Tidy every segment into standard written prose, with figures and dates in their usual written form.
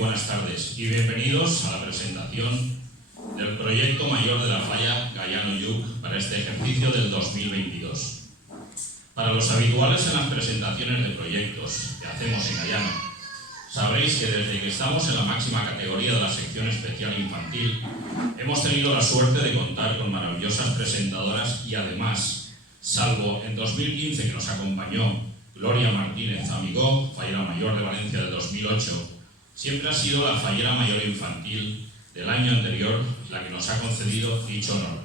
buenas tardes y bienvenidos a la presentación del proyecto mayor de la falla Gallano Lluc para este ejercicio del 2022. Para los habituales en las presentaciones de proyectos que hacemos en Gallano, sabréis que desde que estamos en la máxima categoría de la sección especial infantil, hemos tenido la suerte de contar con maravillosas presentadoras y además, salvo en 2015 que nos acompañó Gloria Martínez Amigó, fallera mayor de Valencia del 2008, siempre ha sido la fallera mayor infantil del año anterior la que nos ha concedido dicho honor.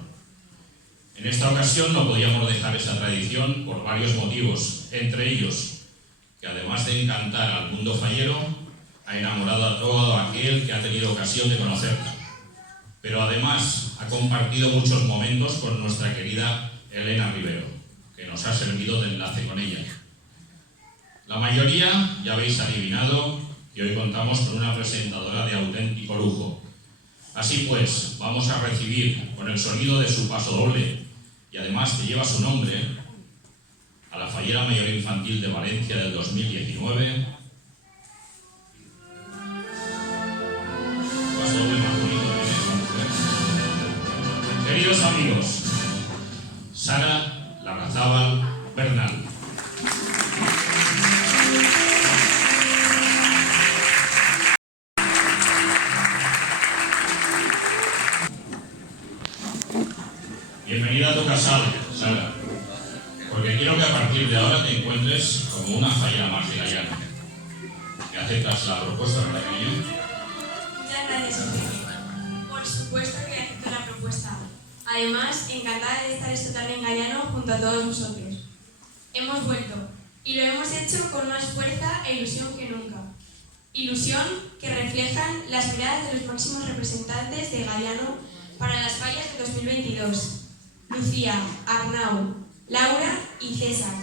En esta ocasión no podíamos dejar esa tradición por varios motivos, entre ellos que además de encantar al mundo fallero, ha enamorado a todo aquel que ha tenido ocasión de conocerla. Pero además ha compartido muchos momentos con nuestra querida Elena Rivero, que nos ha servido de enlace con ella. La mayoría ya habéis adivinado que hoy contamos con una presentadora de auténtico lujo. Así pues, vamos a recibir con el sonido de su paso doble, y además que lleva su nombre, a la fallera mayor infantil de Valencia del 2019. Paso doble más bonito que esa mujer. Queridos amigos, Sara Larrazábal Bernal. Bienvenida a tu casa, Sara, porque quiero que a partir de ahora te encuentres como una fallera más de Gallano. ¿Que aceptas la propuesta, verdad, cariño? Muchas gracias, Enrique. Por supuesto que acepto la propuesta. Además, encantada de estar esta tarde en Gallano junto a todos vosotros. Hemos vuelto, y lo hemos hecho con más fuerza e ilusión que nunca. Ilusión que reflejan las miradas de los próximos representantes de Gallano para las fallas de 2022. Lucía, Arnau, Laura y César,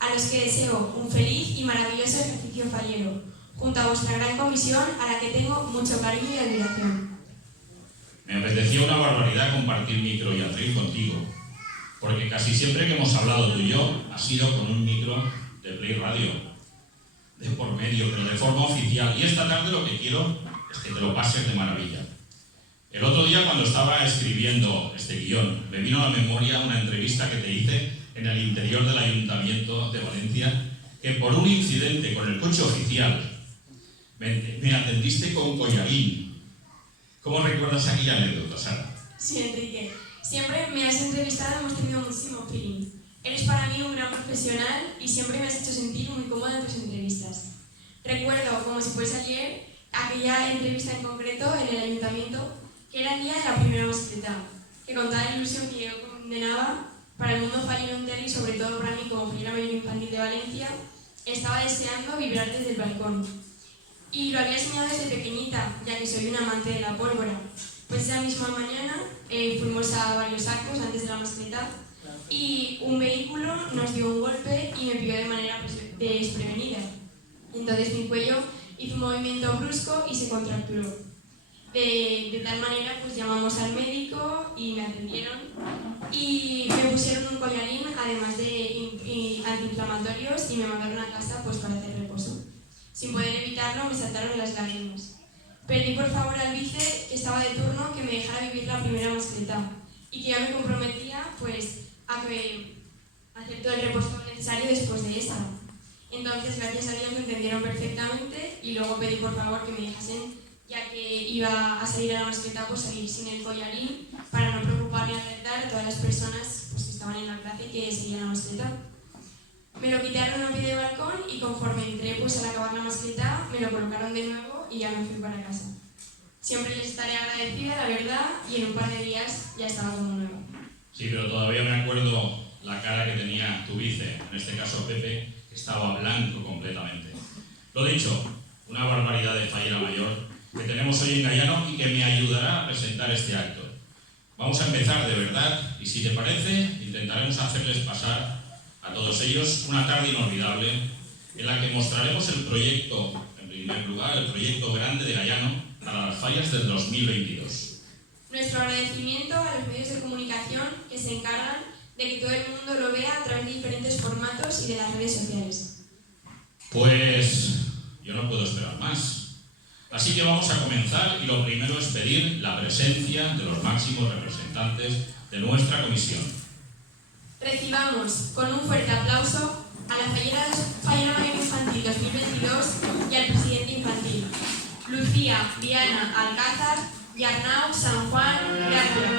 a los que deseo un feliz y maravilloso ejercicio fallero, junto a vuestra gran comisión a la que tengo mucho cariño y admiración. Me apetecía una barbaridad compartir micro y atril contigo, porque casi siempre que hemos hablado tú y yo ha sido con un micro de Play Radio, de por medio, pero de forma oficial, y esta tarde lo que quiero es que te lo pases de maravilla. El otro día, cuando estaba escribiendo este guión, me vino a la memoria una entrevista que te hice en el interior del Ayuntamiento de Valencia, que por un incidente con el coche oficial me atendiste con collarín. ¿Cómo recuerdas aquella anécdota, Sara? Sí, Enrique. Siempre me has entrevistado y hemos tenido muchísimo feeling. Eres para mí un gran profesional y siempre me has hecho sentir muy cómoda en tus entrevistas. Recuerdo, como si fuese ayer, aquella entrevista en concreto en el Ayuntamiento, que era el día de la primera mascleta, que con toda la ilusión que yo condenaba para el mundo fallero entero y sobre todo para mí como fallera mayor infantil de Valencia, estaba deseando vibrar desde el balcón. Y lo había soñado desde pequeñita, ya que soy un amante de la pólvora. Pues esa misma mañana fuimos a varios actos antes de la mascleta y un vehículo nos dio un golpe y me pilló de manera desprevenida. Entonces mi cuello hizo un movimiento brusco y se contracturó. De tal manera, pues llamamos al médico y me atendieron y me pusieron un collarín, además de antiinflamatorios, y me mandaron a casa pues para hacer reposo. Sin poder evitarlo, me saltaron las lágrimas. Pedí por favor al vice, que estaba de turno, que me dejara vivir la primera mascleta y que ya me comprometía pues a que hacer todo el reposo necesario después de esa. Entonces, gracias a Dios, me entendieron perfectamente y luego pedí por favor que me dejasen, ya que iba a salir a la mascleta, pues salir sin el collarín para no preocupar ni alertar a todas las personas pues, que estaban en la plaza y que seguían la mascleta. Me lo quitaron a pie de balcón y conforme entré pues al acabar la mascleta me lo colocaron de nuevo y ya me fui para casa. Siempre les estaré agradecida, la verdad, y en un par de días ya estaba como nuevo. Sí, pero todavía me acuerdo la cara que tenía tu vice, en este caso Pepe, que estaba blanco completamente. Lo dicho, una barbaridad de fallera mayor que tenemos hoy en Gallano y que me ayudará a presentar este acto. Vamos a empezar de verdad y si te parece intentaremos hacerles pasar a todos ellos una tarde inolvidable en la que mostraremos el proyecto, en primer lugar, el proyecto grande de Gallano para las fallas del 2022. Nuestro agradecimiento a los medios de comunicación que se encargan de que todo el mundo lo vea a través de diferentes formatos y de las redes sociales. Pues yo no puedo esperar más. Así que vamos a comenzar y lo primero es pedir la presencia de los máximos representantes de nuestra comisión. Recibamos con un fuerte aplauso a la Fallera Mayor Infantil 2022 y al presidente infantil, Lucía Viana Alcázar y Arnau San Juan Gracia.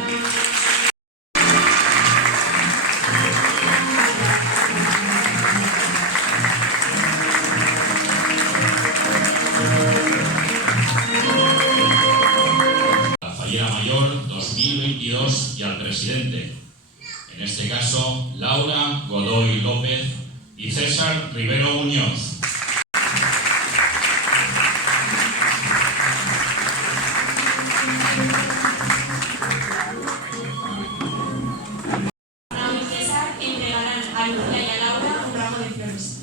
Mayor 2022 y al presidente, en este caso Laura Godoy López y César Rivero Muñoz. Arnau y César entregarán a Lucía y a Laura un ramo de flores.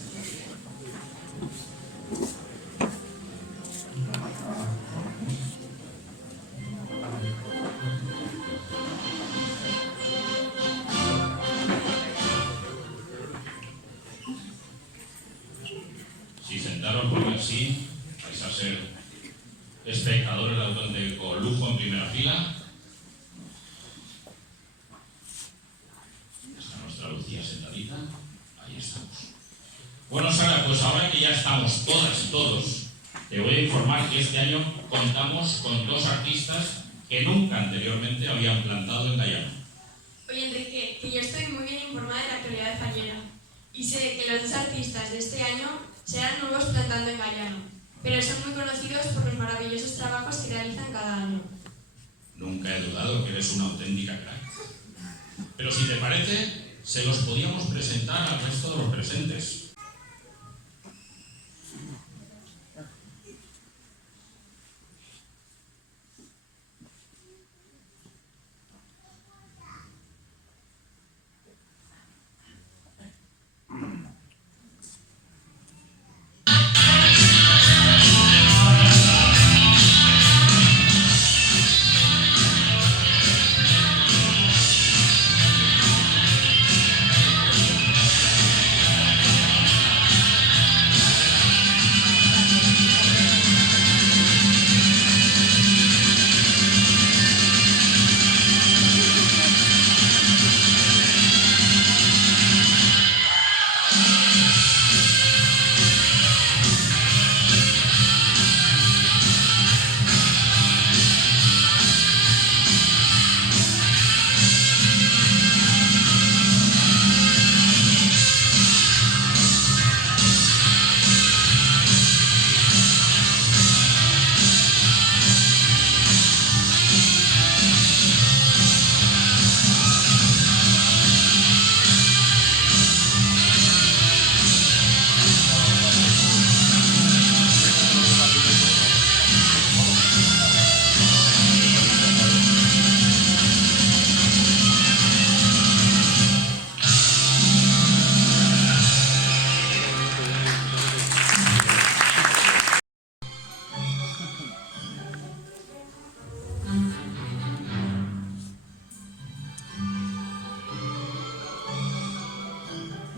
Si sentaros, porque así vais a ser espectadores de auténtico lujo en primera fila. Está nuestra Lucía sentadita. Ahí estamos. Bueno, Sara, pues ahora que ya estamos todas y todos, te voy a informar que este año contamos con dos artistas que nunca anteriormente habían plantado en Gallano. Oye, Enrique, que yo estoy muy bien informada de la actualidad de Fallera y sé que los dos artistas de este año serán nuevos plantando en Gallano, pero son muy conocidos por los maravillosos trabajos que realizan cada año. Nunca he dudado que eres una auténtica crack. Pero si te parece, se los podíamos presentar al resto de los presentes.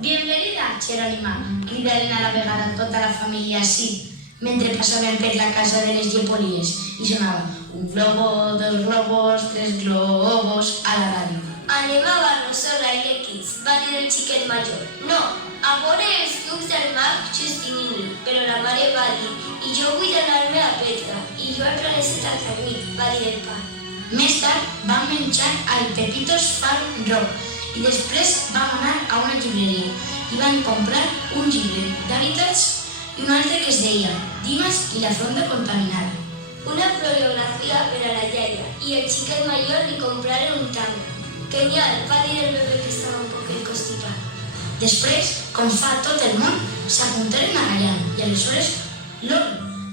Bienvenida, Xerònima, cridaren a la vegada tota la família així, mentre passaven per la casa de les Llepolies i sonava un globo, dos globos, tres globos a la ràdio. Anem a Barrosola i l'X, va dir el xiquet major. No, a veure els trucs del mag Justinini, però la mare va dir i jo vull anar-me a Petra, i jo al Planeta Tatarnit, va dir el pare. Més tard vam menjar al Pepitos Farm Rock i després vam anar a una llibreria i van comprar un llibre d'hàbitats i un altre que es deia Dimas i la fronda contaminada. Una fotografia per a la iaia i el xiquet major li compraren un tanga. Genial, va dir el bebè que estava un poc constipat. Després, com fa tot el món, s'apuntaren a Gallano i aleshores l'or,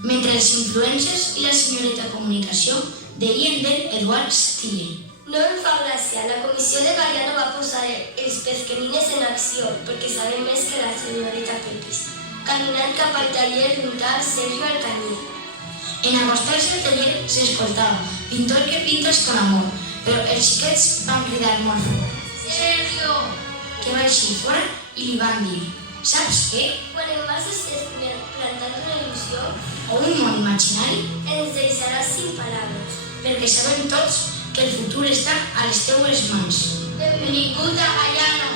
mentre els influencers i la senyoreta comunicació deien del Eduard Stiller. No em fa gràcia, la comissió de Gallano va posar els pesquerines en acció perquè sabem més que la senyoreta Pepis, caminant cap al taller d'un tal Sergio Alcañiz. En acostar-se al taller s'escoltava «Pintor que pintas con amor», però els xiquets van cridar molt fort. Sergio! Que va eixir fora i li van dir «Saps què? Quan em vas estar plantant una il·lusió, o un món imaginari? Ens deixaràs sin paraules. Perquè sabem tots que el futur està a les teues mans. Benvingut a Gaiano.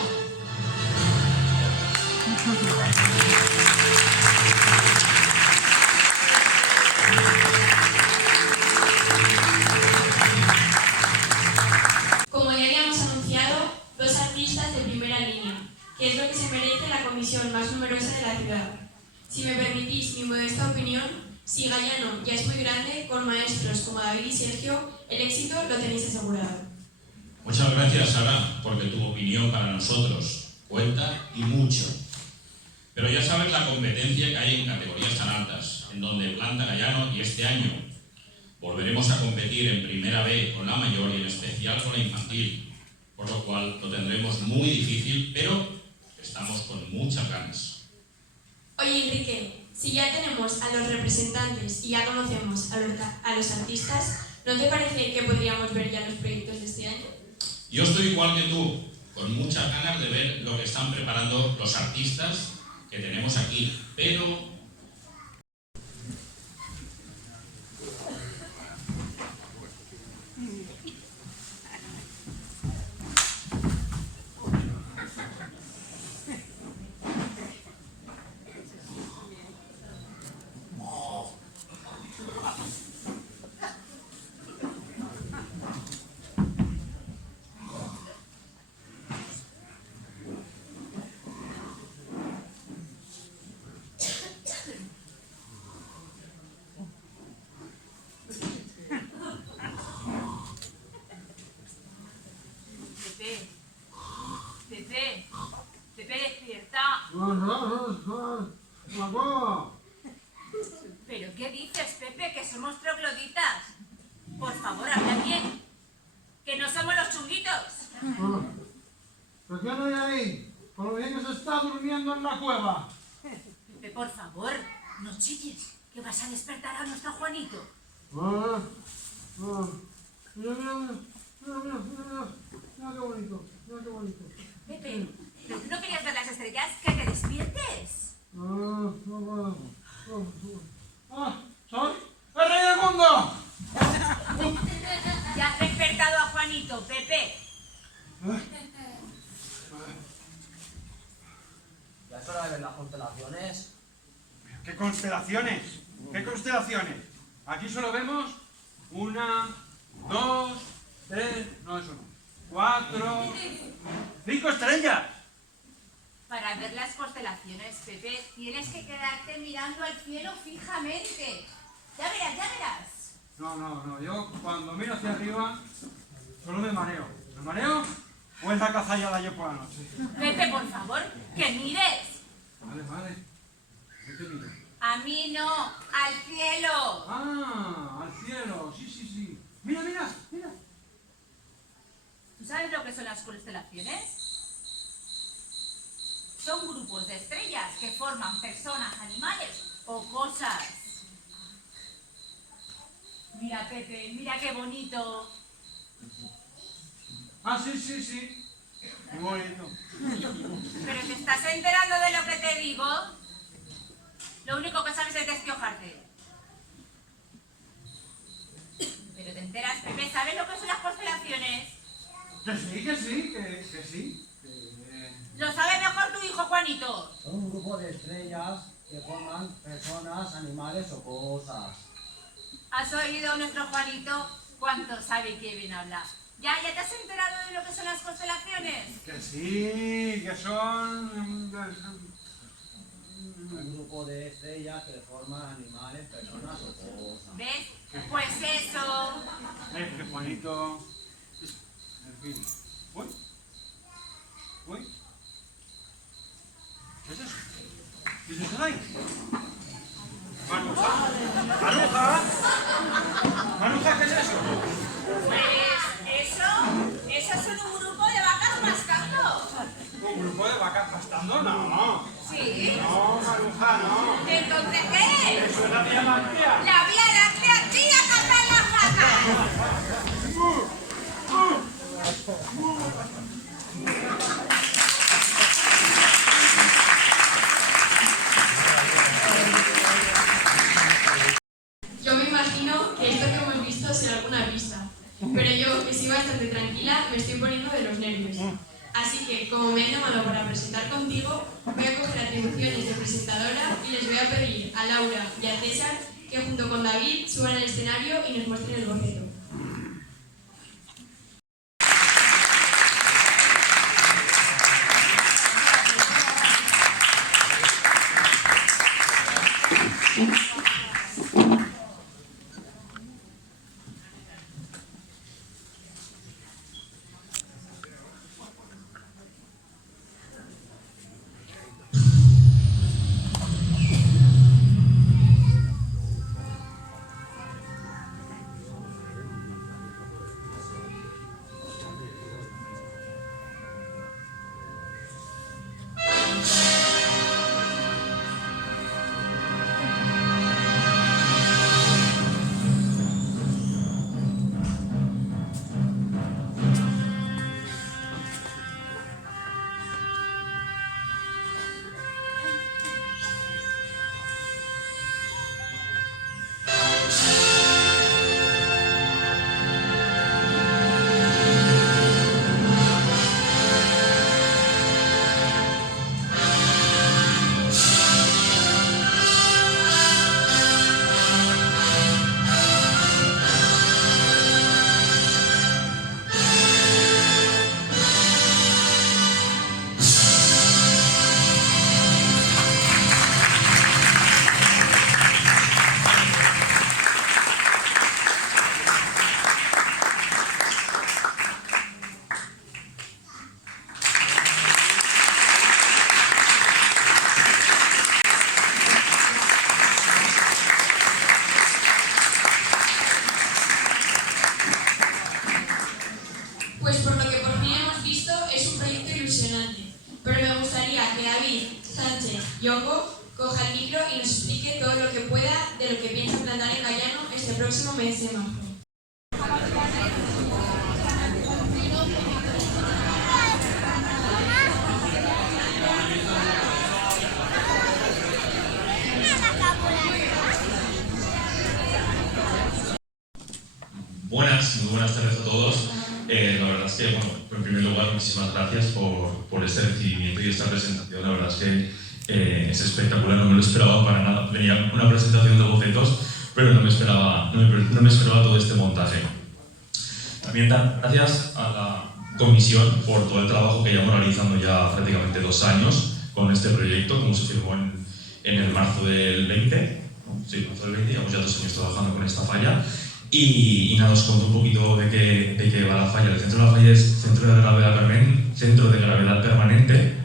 Como ya habíamos anunciado, dos artistas de primera línea, que es lo que se merece la comisión más numerosa de la ciudad. Si me permitís mi modesta opinión, si Gaiano ya es muy grande, con maestros como David y Sergio, el éxito lo tenéis asegurado. Muchas gracias, Sara, porque tu opinión para nosotros cuenta y mucho. Pero ya sabes la competencia que hay en categorías tan altas, en donde planta Gaiano, y este año volveremos a competir en Primera B con la mayor y en especial con la infantil, por lo cual lo tendremos muy difícil, pero estamos con muchas ganas. Oye, Enrique, si ya tenemos a los representantes y ya conocemos a los artistas, ¿no te parece que podríamos ver ya los proyectos de este año? Yo estoy igual que tú, con muchas ganas de ver lo que están preparando los artistas que tenemos aquí, pero Pepe, despierta. ¿Pero qué dices, Pepe? Que somos trogloditas. Por favor, habla bien. Que no somos los chunguitos. ¿Pero qué no hay ahí? Por lo bien que se está durmiendo en la cueva. Pepe, por favor, no chilles, que vas a despertar a nuestro Juanito. Mira, qué bonito, mira qué bonito. Pepe, ¿pero tú no querías ver las estrellas? ¡Que te despiertes! ¿Soy el rey del mundo? Ya has despertado a Juanito, Pepe. ¿Ya es hora de ver las constelaciones? ¿Qué constelaciones? ¿Qué constelaciones? Aquí solo vemos 1, 2, 3, no, eso no. 4, 5 estrellas. Para ver las constelaciones, Pepe, tienes que quedarte mirando al cielo fijamente. Ya verás, ya verás. No, yo cuando miro hacia arriba solo me mareo. ¿Me mareo? ¿O es la cazalla de ayer por la noche? Pepe, por favor, que mires. Vale. ¿Qué te miro? A mí no, al cielo. Ah, al cielo, sí. Mira. ¿Tú sabes lo que son las constelaciones? Son grupos de estrellas que forman personas, animales o cosas. Mira, Pepe, mira qué bonito. Ah, sí. Muy bonito. ¿Pero te estás enterando de lo que te digo? Lo único que sabes es despiojarte. ¿Pero te enteras, Pepe? ¿Sabes lo que son las constelaciones? Que sí. Lo sabe mejor tu hijo, Juanito. Son un grupo de estrellas que forman personas, animales o cosas. ¿Has oído nuestro Juanito? ¿Cuánto sabe que bien habla? ¿Ya te has enterado de lo que son las constelaciones? Que sí, que son... Un grupo de estrellas que forman animales, personas o cosas. ¿Ves? Pues eso. Qué bonito. En fin. Uy. ¿Qué es eso? ¿Qué es eso de ahí? Maruja, ¿qué es eso? Pues eso son un grupo de vacas mascando. ¿Un grupo de vacas pastando? No. ¿Sí? No, Maruja, no. ¿Entonces qué? Eso es la Vía Láctea. La Vía Láctea, tía, cazan las vacas. pero yo, que soy bastante tranquila, me estoy poniendo de los nervios. Así que, como me han llamado para presentar contigo, voy a coger atribuciones de presentadora y les voy a pedir a Laura y a César que junto con David suban al escenario y nos muestren el boceto. Pues por lo que por fin hemos visto, es un proyecto ilusionante. Pero me gustaría que David, Sánchez y Hongo coja el micro y nos explique todo lo que pueda de lo que piensa plantar en Gallano este próximo mes de marzo. Muy buenas tardes a todos. La verdad es que, bueno, en primer lugar, muchísimas gracias por este recibimiento y esta presentación. La verdad es que es espectacular, no me lo esperaba para nada. Venía una presentación de bocetos, pero no me esperaba todo este montaje. También gracias a la comisión por todo el trabajo que llevamos realizando ya prácticamente 2 años con este proyecto, como se firmó en el marzo del 20. Sí, marzo del 20, llevamos ya 2 años trabajando con esta falla. Y nada, os cuento un poquito de qué va la falla. El centro de la falla es centro de gravedad permanente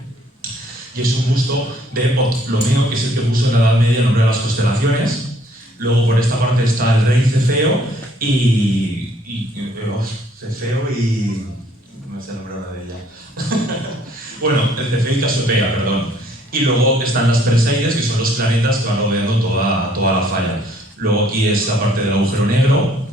y es un busto de Ptolomeo, que es el que puso en la Edad Media el nombre de las constelaciones. Luego por esta parte está el rey Cefeo Cefeo y... no sé el nombre ahora de ella. Bueno, el Cefeo y Casiopea, perdón. Y luego están las Perseides, que son los planetas que van rodeando toda la falla. Luego aquí es la parte del agujero negro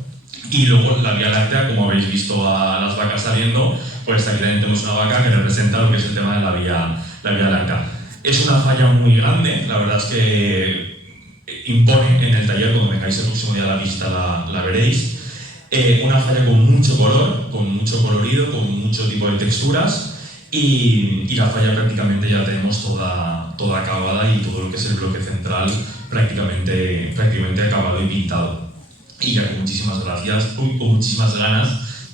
y luego la Vía Láctea, como habéis visto a las vacas saliendo, pues aquí también tenemos una vaca que representa lo que es el tema de la Vía Láctea. Es una falla muy grande, la verdad es que impone en el taller, cuando vengáis el próximo día a la visita la veréis. Una falla con mucho color, con mucho colorido, con mucho tipo de texturas y la falla prácticamente ya tenemos toda acabada y todo lo que es el bloque central prácticamente acabado y pintado. Y ya con muchísimas ganas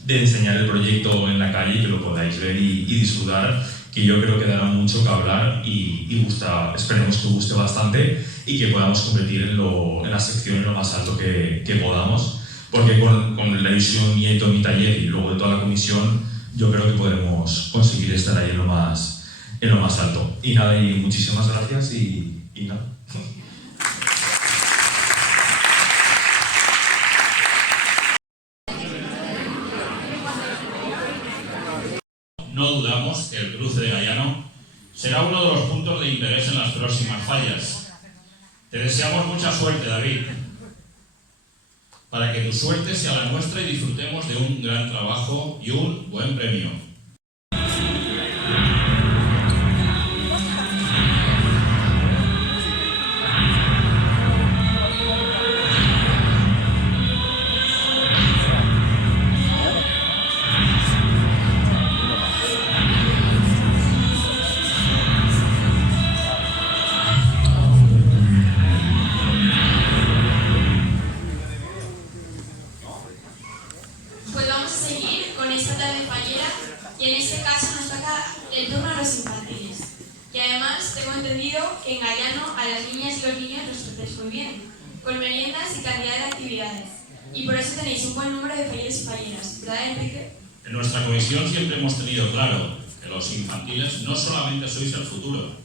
de enseñar el proyecto en la calle y que lo podáis ver y disfrutar, que yo creo que dará mucho que hablar y esperemos que guste bastante y que podamos competir en la sección en lo más alto que podamos, porque con la ilusión mía y todo mi taller y luego de toda la comisión, yo creo que podremos conseguir estar ahí en lo más alto. Y nada, y muchísimas gracias y nada. No dudamos que el cruce de Gallano será uno de los puntos de interés en las próximas fallas. Te deseamos mucha suerte, David, para que tu suerte sea la nuestra y disfrutemos de un gran trabajo y un buen premio. tarde fallera y en este caso nos toca el turno a los infantiles. Y además tengo entendido que en Gallano a las niñas y los niños los tratáis muy bien, con meriendas y cantidad de actividades. Y por eso tenéis un buen número de falleros y falleras, ¿verdad, Enrique? En nuestra comisión siempre hemos tenido claro que los infantiles no solamente sois el futuro,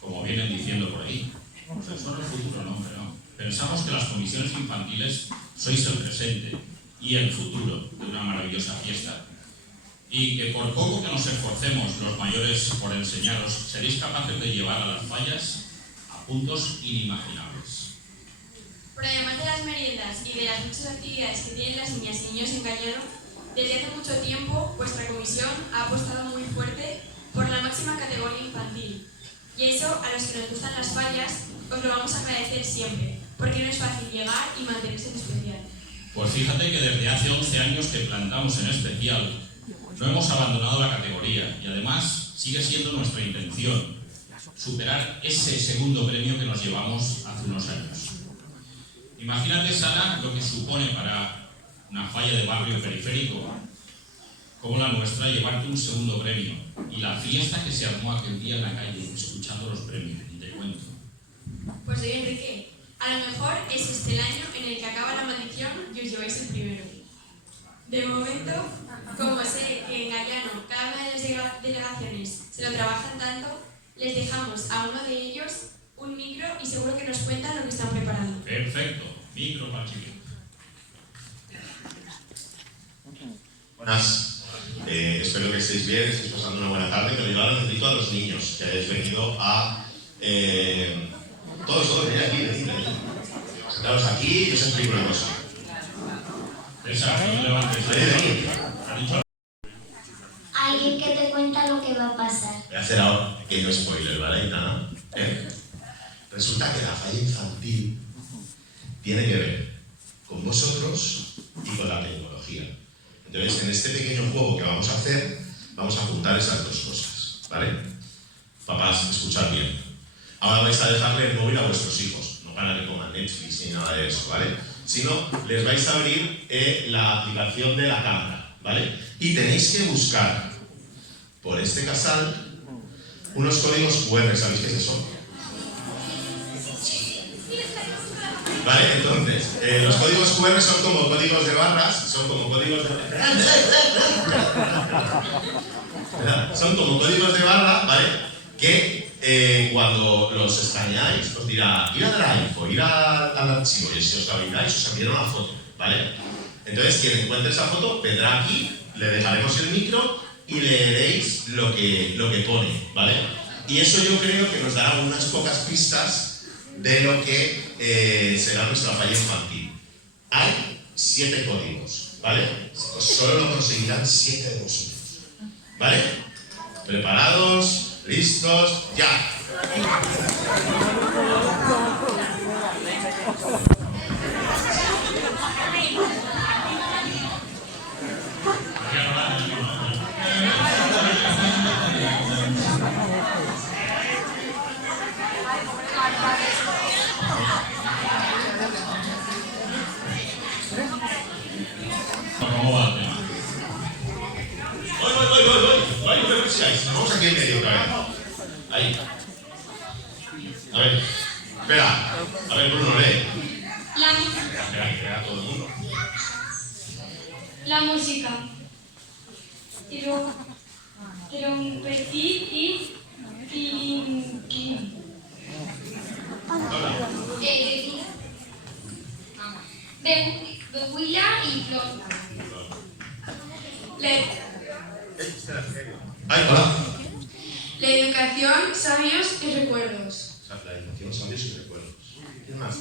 como vienen diciendo por ahí. Sois solo el futuro, no, hombre, no. Pensamos que las comisiones infantiles sois el presente y el futuro de una maravillosa fiesta. Y que por poco que nos esforcemos los mayores por enseñaros, seréis capaces de llevar a las fallas a puntos inimaginables. Pero además de las meriendas y de las muchas actividades que tienen las niñas y niños en Gallano, desde hace mucho tiempo vuestra comisión ha apostado muy fuerte por la máxima categoría infantil. Y eso, a los que nos gustan las fallas, os lo vamos a agradecer siempre, porque no es fácil llegar y mantenerse en especial. Pues fíjate que desde hace 11 años que plantamos en especial, no hemos abandonado la categoría y además sigue siendo nuestra intención superar ese segundo premio que nos llevamos hace unos años. Imagínate, Sara, lo que supone para una falla de barrio periférico como la nuestra llevarte un segundo premio y la fiesta que se armó aquel día en la calle escuchando los premios, y te cuento. Pues oye, Enrique, a lo mejor es este el año en el que acaba la maldición y os lleváis el primero. De momento, como sé que en Gallano cada una de las delegaciones se lo trabajan tanto, les dejamos a uno de ellos un micro y seguro que nos cuentan lo que están preparando. Perfecto, micro para chiquito. Buenas. Espero que estéis bien, estéis pasando una buena tarde, pero yo ahora necesito a los niños que hayáis venido a... Todos, venid aquí, venid. Sentaros aquí y os explico una cosa. Alguien que te cuenta lo que va a pasar. Voy a hacer ahora un pequeño spoiler, ¿vale? Nada. Resulta que la falla infantil tiene que ver con vosotros y con la tecnología. Entonces, en este pequeño juego que vamos a hacer, vamos a juntar esas dos cosas, ¿vale? Papás, escuchad bien. Ahora vais a dejarle el móvil a vuestros hijos, no para que pongan Netflix ni nada de eso, ¿vale? Sino, les vais a abrir la aplicación de la cámara, ¿vale? Y tenéis que buscar por este casal unos códigos QR, ¿sabéis qué es eso? Vale, entonces, los códigos QR son como códigos de barras, son como códigos de... Son como códigos de barra, ¿vale? Que cuando los escaneáis os dirá ir a Drive o ir al archivo y si os habilitáis os enviará una foto, ¿vale? Entonces, quien encuentre esa foto vendrá aquí, le dejaremos el micro y leeréis lo que pone, ¿vale? Y eso yo creo que nos dará unas pocas pistas de lo que será nuestra falla infantil. Hay 7 códigos, ¿vale? Solo lo conseguirán 7 de vosotros, ¿vale? ¿Preparados? ¿Listos? ¡Ya! ¿Cómo va el tema? Voy, no me presionáis. Vamos aquí en medio otra vez. Ahí. A ver. Espera. A ver, Bruno, lee. Espera, que lea todo el mundo. La música. Trompetín y bebuila y flor. Ay, hola. La educación, sabios y recuerdos. La educación, sabios y recuerdos. ¿Quién más?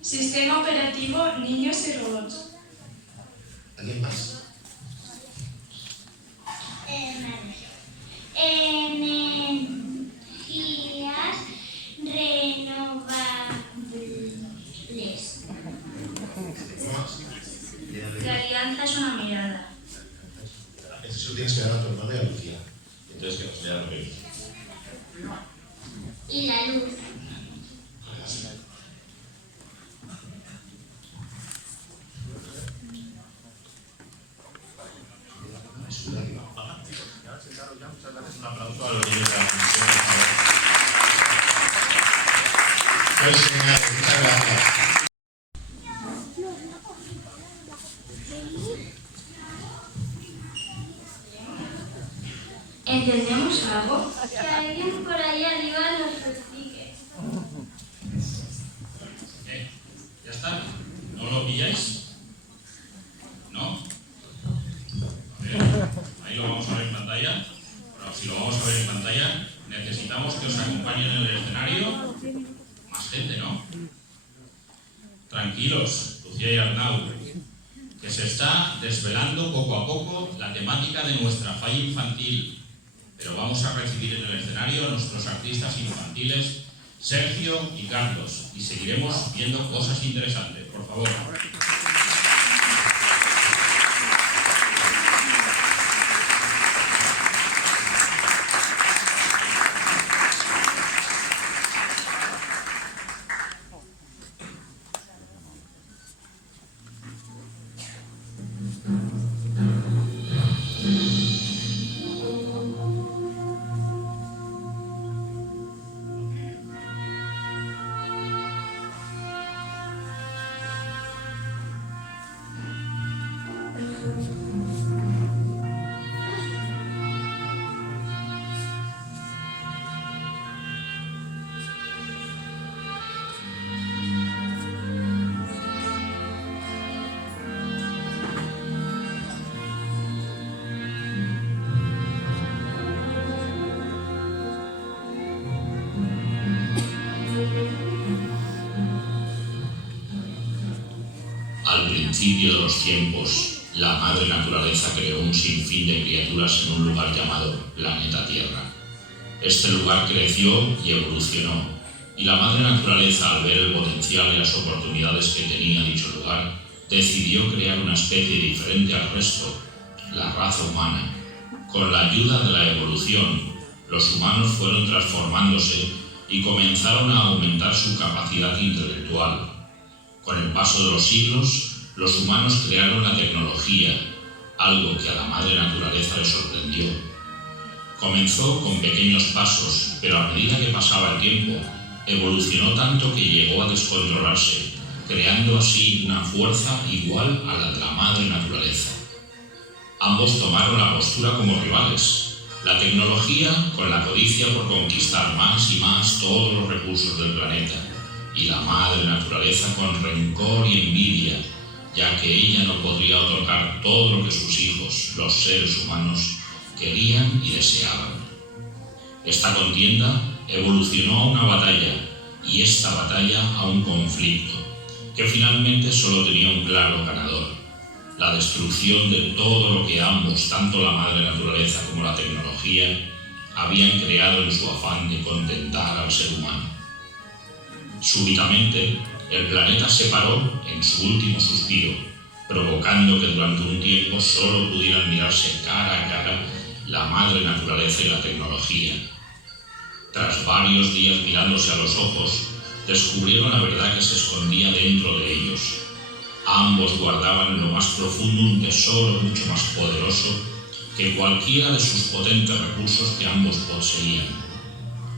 Sistema operativo, niños y robots. ¿Alguien más? Energías renovables. La alianza es una mirada. Eso se lo tienes que dar a tu hermana y a Lucía. Entonces que nos lea lo que Y la luz. explicaros ya. Muchas gracias. Un aplauso a los niños de la comisión, por favor. Pues genial, muchas gracias. ¿Entendemos algo? Que alguien por ahí arriba nos lo explique. ¿Ya está? ¿No lo pilláis? ¿No? A ver, ahí lo vamos a ver en pantalla. Bueno, si lo vamos a ver en pantalla, necesitamos que os acompañen en el escenario más gente, ¿no? Tranquilos, Lucía y Arnau, que se está desvelando poco a poco la temática de nuestra falla infantil. Pero vamos a recibir en el escenario a nuestros artistas infantiles, Sergio y Carlos, y seguiremos viendo cosas interesantes. Por favor. Al principio de los tiempos, la madre naturaleza creó un sinfín de criaturas en un lugar llamado planeta Tierra. Este lugar creció y evolucionó, y la madre naturaleza, al ver el potencial y las oportunidades que tenía dicho lugar, decidió crear una especie diferente al resto, la raza humana. Con la ayuda de la evolución, los humanos fueron transformándose y comenzaron a aumentar su capacidad intelectual. Con el paso de los siglos, los humanos crearon la tecnología, algo que a la madre naturaleza le sorprendió. Comenzó con pequeños pasos, pero a medida que pasaba el tiempo, evolucionó tanto que llegó a descontrolarse, creando así una fuerza igual a la de la madre naturaleza. Ambos tomaron la postura como rivales, la tecnología con la codicia por conquistar más y más todos los recursos del planeta, y la madre naturaleza con rencor y envidia, ya que ella no podría otorgar todo lo que sus hijos, los seres humanos, querían y deseaban. Esta contienda evolucionó a una batalla, y esta batalla a un conflicto, que finalmente solo tenía un claro ganador: la destrucción de todo lo que ambos, tanto la madre naturaleza como la tecnología, habían creado en su afán de contentar al ser humano. Súbitamente, el planeta se paró en su último suspiro, provocando que durante un tiempo solo pudieran mirarse cara a cara la madre naturaleza y la tecnología. Tras varios días mirándose a los ojos, descubrieron la verdad que se escondía dentro de ellos. Ambos guardaban en lo más profundo un tesoro mucho más poderoso que cualquiera de sus potentes recursos que ambos poseían.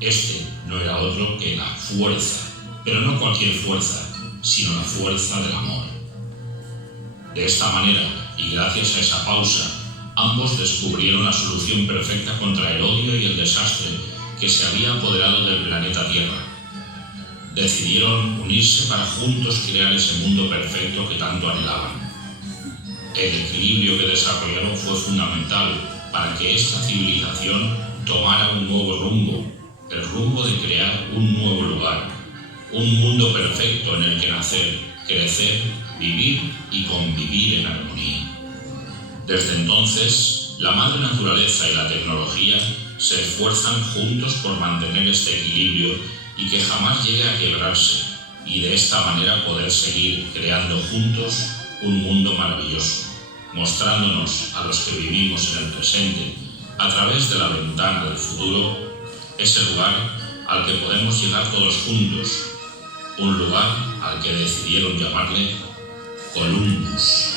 Este no era otro que la fuerza, pero no cualquier fuerza, sino la fuerza del amor. De esta manera, y gracias a esa pausa, ambos descubrieron la solución perfecta contra el odio y el desastre que se había apoderado del planeta Tierra. Decidieron unirse para juntos crear ese mundo perfecto que tanto anhelaban. El equilibrio que desarrollaron fue fundamental para que esta civilización tomara un nuevo rumbo, el rumbo de crear un nuevo lugar, un mundo perfecto en el que nacer, crecer, vivir y convivir en armonía. Desde entonces, la madre naturaleza y la tecnología se esfuerzan juntos por mantener este equilibrio y que jamás llegue a quebrarse, y de esta manera poder seguir creando juntos un mundo maravilloso, mostrándonos a los que vivimos en el presente, a través de la ventana del futuro, ese lugar al que podemos llegar todos juntos, un lugar al que decidieron llamarle Columbus.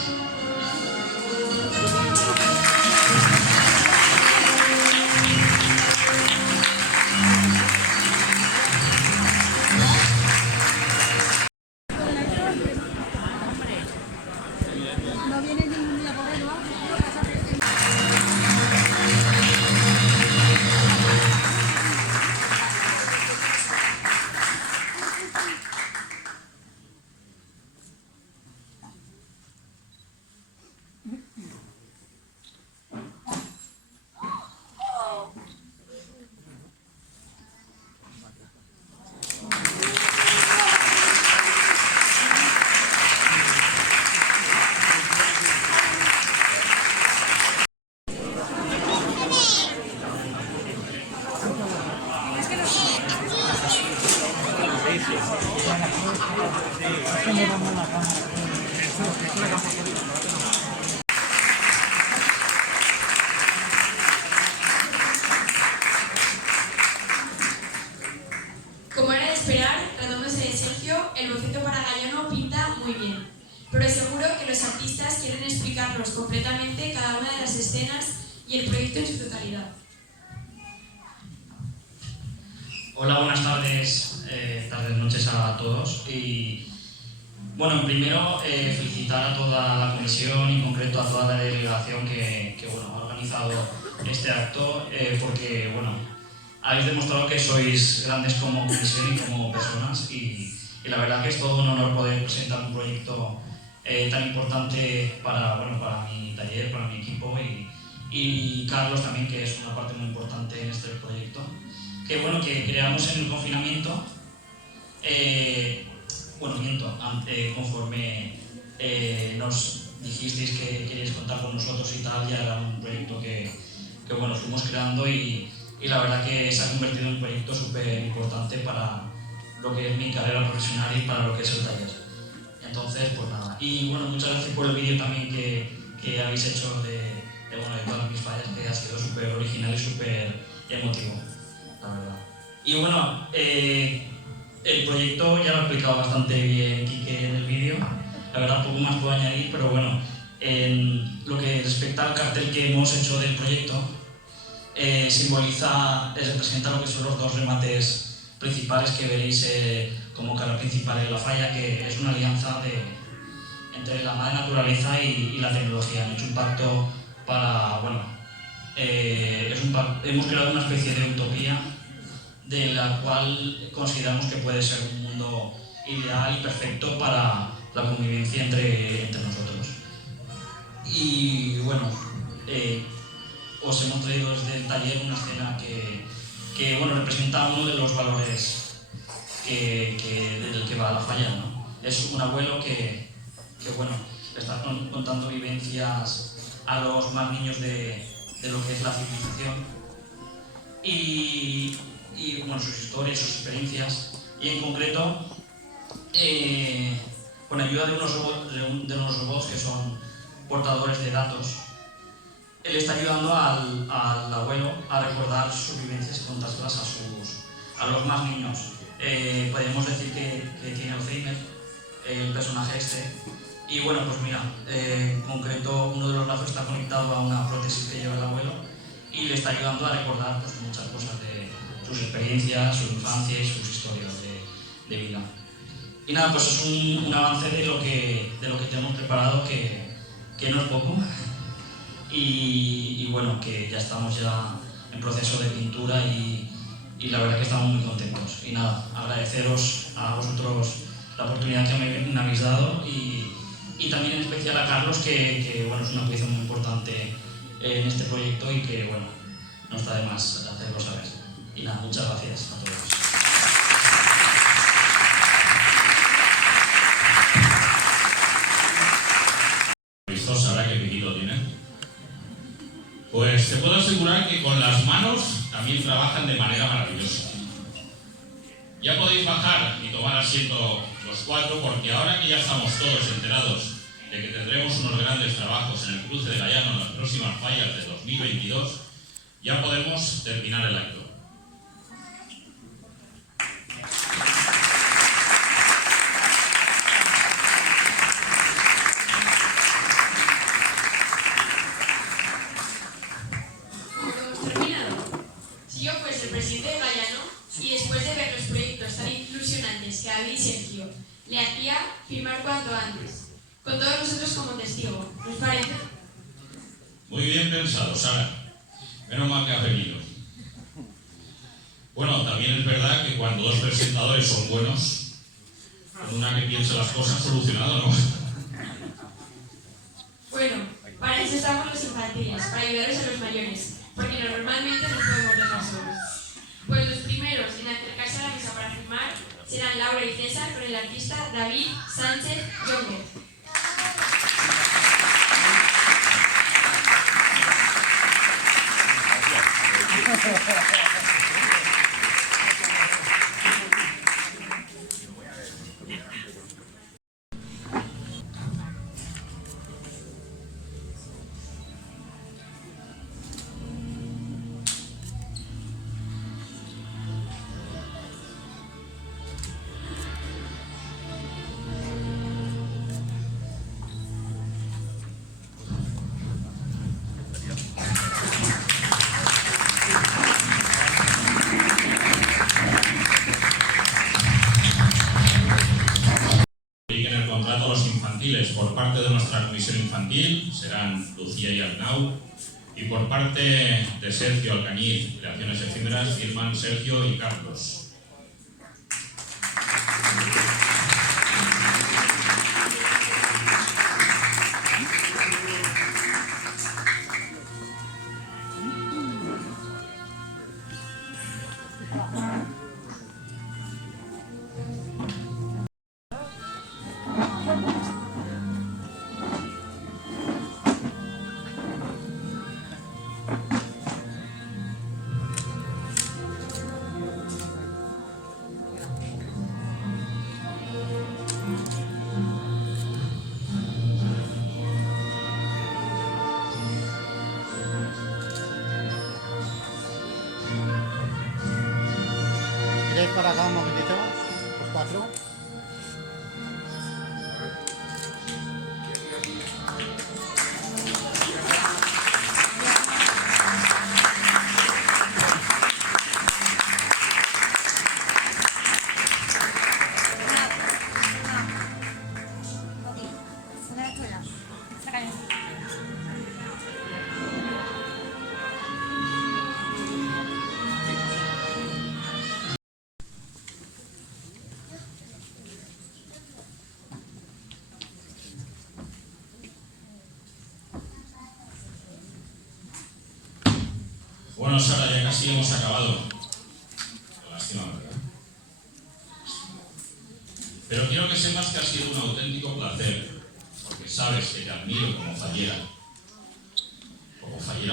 No viene ningún día por él, ¿no? Como era de esperar, tratándose de Sergio, el boceto para Gallano pinta muy bien, pero seguro que los artistas quieren explicarnos completamente cada una de las escenas y el proyecto en su totalidad. Hola, buenas tardes, noches a todos. Y bueno, primero felicitar a toda la comisión y en concreto a toda la delegación que ha organizado este acto, porque bueno, habéis demostrado que sois grandes como comisión y como personas y la verdad que es todo un honor poder presentar un proyecto tan importante para mi taller, para mi equipo y Carlos también, que es una parte muy importante en este proyecto. Que creamos en el confinamiento, conforme nos dijisteis que queréis contar con nosotros y tal, ya era un proyecto que fuimos creando y la verdad que se ha convertido en un proyecto súper importante para lo que es mi carrera profesional y para lo que es el taller. Entonces, pues nada. Y bueno, muchas gracias por el vídeo también que habéis hecho de todas mis fallas, que ha sido súper original y súper emotivo, la verdad. Y bueno, el proyecto ya lo ha explicado bastante bien Quique en el vídeo. La verdad, poco más puedo añadir, pero bueno, en lo que respecta al cartel que hemos hecho del proyecto, representa lo que son los dos remates principales que veréis como cara principal en la falla, que es una alianza entre la madre naturaleza y la tecnología. Han hecho un pacto para, hemos creado una especie de utopía de la cual consideramos que puede ser un mundo ideal y perfecto para la convivencia entre nosotros. Y bueno, os hemos traído desde el taller una escena que representa uno de los valores del que va la falla, ¿no? Es un abuelo que está contando vivencias a los más niños de lo que es la civilización y sus historias, sus experiencias, y en concreto con ayuda de unos robots que son portadores de datos. Él está ayudando al abuelo a recordar sus vivencias y contárselas a los más niños. Podemos decir que tiene Alzheimer, el personaje este. Y bueno, pues mira, en concreto uno de los brazos está conectado a una prótesis que lleva el abuelo y le está ayudando a recordar pues, muchas cosas de sus experiencias, su infancia y sus historias de vida. Y nada, pues es un avance de lo que tenemos preparado, que no es poco. Y bueno, que ya estamos en proceso de pintura y la verdad que estamos muy contentos. Y nada, agradeceros a vosotros la oportunidad que me habéis dado y también en especial a Carlos, que es una pieza muy importante en este proyecto y que no está de más hacerlo saber. Y nada, muchas gracias a todos. ¿Listos? ¿Sabrá qué pedido tienen? Pues te puedo asegurar que con las manos también trabajan de manera maravillosa. Ya podéis bajar y tomar asiento los cuatro, porque ahora que ya estamos todos enterados de que tendremos unos grandes trabajos en el cruce de Gallano en las próximas fallas de 2022, ya podemos terminar el acto. Que David y Sergio le hacía firmar cuanto antes, con todos nosotros como testigos. testigo. ¿Nos parece? Muy bien pensado, Sara. Menos mal que has venido. Bueno, también es verdad que cuando dos presentadores son buenos, con una que piensa las cosas solucionado, ¿no? Bueno, para eso estamos los infantiles, para ayudaros a los mayores, porque normalmente no podemos dejar solos. Pues los primeros en acercarse a la mesa para firmar serán Laura y César con el artista David Sánchez Younger. Por parte de nuestra comisión infantil serán Lucía y Arnau, y por parte de Sergio Alcañiz, Creaciones Efímeras, firman Sergio y Carlos. ¿Queréis para acá un momentito? Los cuatro. Bueno, Sara, ya casi hemos acabado. Lástima, ¿verdad? Pero quiero que sepas que ha sido un auténtico placer, porque sabes que te admiro como fallera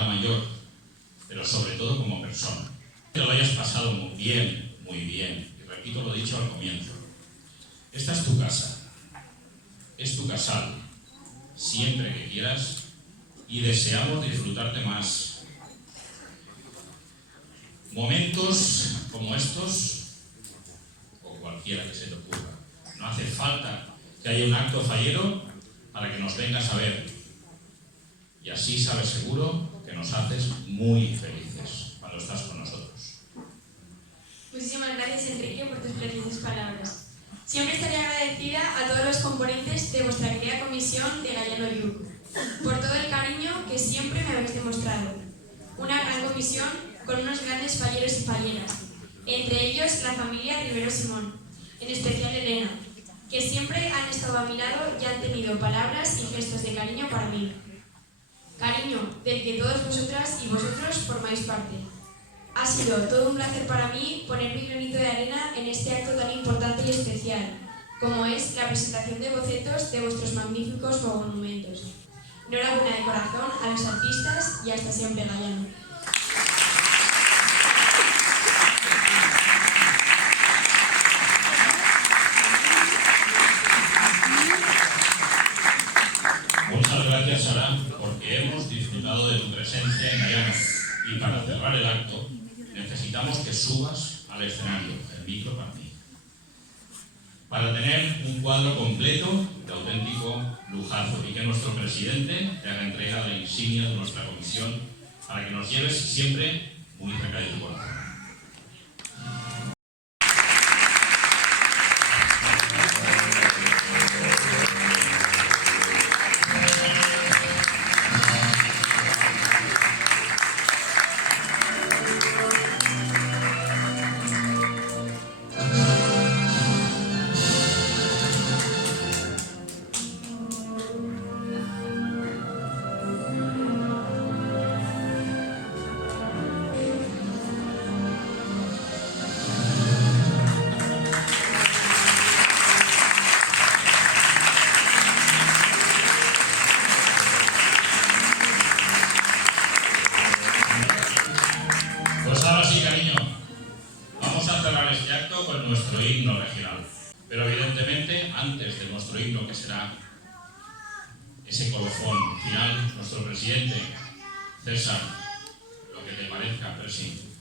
mayor, pero sobre todo como persona. Que lo hayas pasado muy bien, y repito lo dicho al comienzo. Esta es tu casa, es tu casal, siempre que quieras, y deseamos disfrutarte más. Momentos como estos, o cualquiera que se te ocurra, no hace falta que haya un acto fallero para que nos vengas a ver. Y así sabes seguro que nos haces muy felices cuando estás con nosotros. Muchísimas gracias, Enrique, por tus preciosas palabras. Siempre estaré agradecida a todos los componentes de vuestra querida comisión de Gallano Youth por todo el cariño que siempre me habéis demostrado. Una gran comisión con unos grandes falleros y falleras, entre ellos la familia Rivero Simón, en especial Elena, que siempre han estado a mi lado y han tenido palabras y gestos de cariño para mí. Cariño del que todos vosotras y vosotros formáis parte. Ha sido todo un placer para mí poner mi granito de arena en este acto tan importante y especial, como es la presentación de bocetos de vuestros magníficos monumentos. Enhorabuena de corazón a los artistas y hasta siempre, Gallano. Muchas gracias, Sara, porque hemos disfrutado de tu presencia en Gallano. Y para cerrar el acto, necesitamos que subas al escenario, el micro para ti, para tener un cuadro completo de auténtico lujazo y que nuestro presidente te haga entrega de la insignia de nuestra comisión para que nos lleves siempre muy cerca de tu corazón. nuestro presidente, César, lo que te parezca, Presi.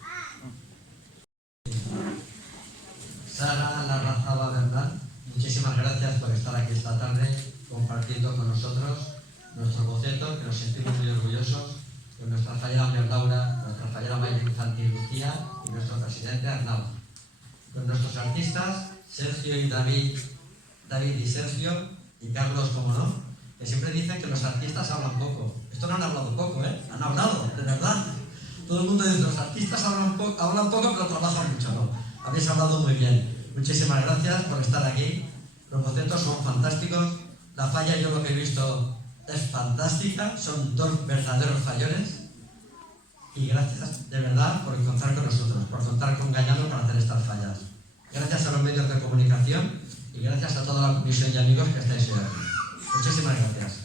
Sara Larrazaba Bernal, muchísimas gracias por estar aquí esta tarde compartiendo con nosotros nuestros bocetos, que nos sentimos muy orgullosos, con nuestra fallera Mayor Laura, nuestra fallera Mayor Infantil Lucía y nuestro presidente Arnau. Con nuestros artistas, Sergio y David y Sergio, y Carlos, como no, que siempre dicen que los artistas hablan poco. Esto no han hablado poco, ¿eh? Han hablado, de verdad. Todo el mundo dice, los artistas hablan poco, pero trabajan mucho, ¿no? Habéis hablado muy bien. Muchísimas gracias por estar aquí. Los bocetos son fantásticos. La falla, yo lo que he visto es fantástica. Son dos verdaderos fallones. Y gracias de verdad por contar con nosotros, por contar con Gallano para hacer estas fallas. Gracias a los medios de comunicación y gracias a toda la comisión y amigos que estáis hoy aquí. Muchísimas gracias.